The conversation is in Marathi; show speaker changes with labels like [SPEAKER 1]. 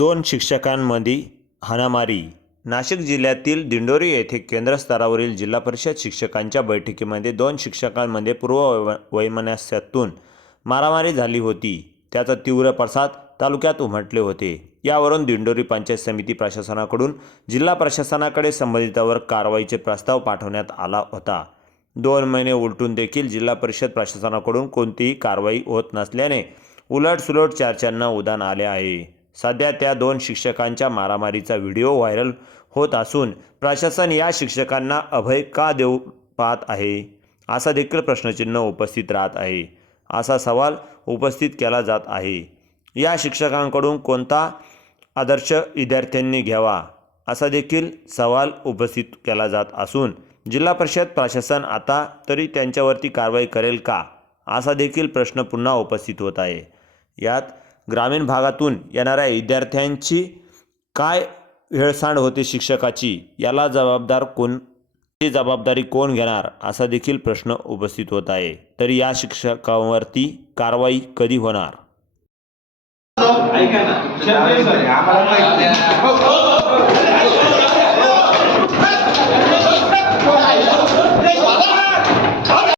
[SPEAKER 1] दोन शिक्षकांमध्ये हाणामारी. नाशिक जिल्ह्यातील दिंडोरी येथे केंद्रस्तरावरील जिल्हा परिषद शिक्षकांच्या बैठकीमध्ये दोन शिक्षकांमध्ये पूर्व वै- वैमनस्यातून मारामारी झाली होती. त्याचा तीव्र प्रसाद तालुक्यात उमटले होते. यावरून दिंडोरी पंचायत समिती प्रशासनाकडून जिल्हा प्रशासनाकडे संबंधितावर कारवाईचे प्रस्ताव पाठवण्यात आला होता. दोन महिने उलटून देखील जिल्हा परिषद प्रशासनाकडून कोणतीही कारवाई होत नसल्याने उलटसुलट चर्चांना उदान आले आहे. सध्या त्या दोन शिक्षकांच्या मारामारीचा व्हिडिओ व्हायरल होत असून प्रशासन या शिक्षकांना अभय का देऊ पाहत आहे असा देखील प्रश्नचिन्ह उपस्थित राहत आहे असा सवाल उपस्थित केला जात आहे. या शिक्षकांकडून कोणता आदर्श विद्यार्थ्यांनी घ्यावा असा देखील सवाल उपस्थित केला जात असून जिल्हा परिषद प्रशासन आता तरी त्यांच्यावरती कारवाई करेल का असा देखील प्रश्न पुन्हा उपस्थित होत आहे. यात ग्रामीण भागातून येणाऱ्या विद्यार्थ्यांची काय हेळसांड होते शिक्षकाची याला जबाबदार कोण ची जबाबदारी कोण घेणार असा देखील प्रश्न उपस्थित होत आहे. तरी या शिक्षकांवरती कारवाई कधी होणार?
[SPEAKER 2] ऐका ना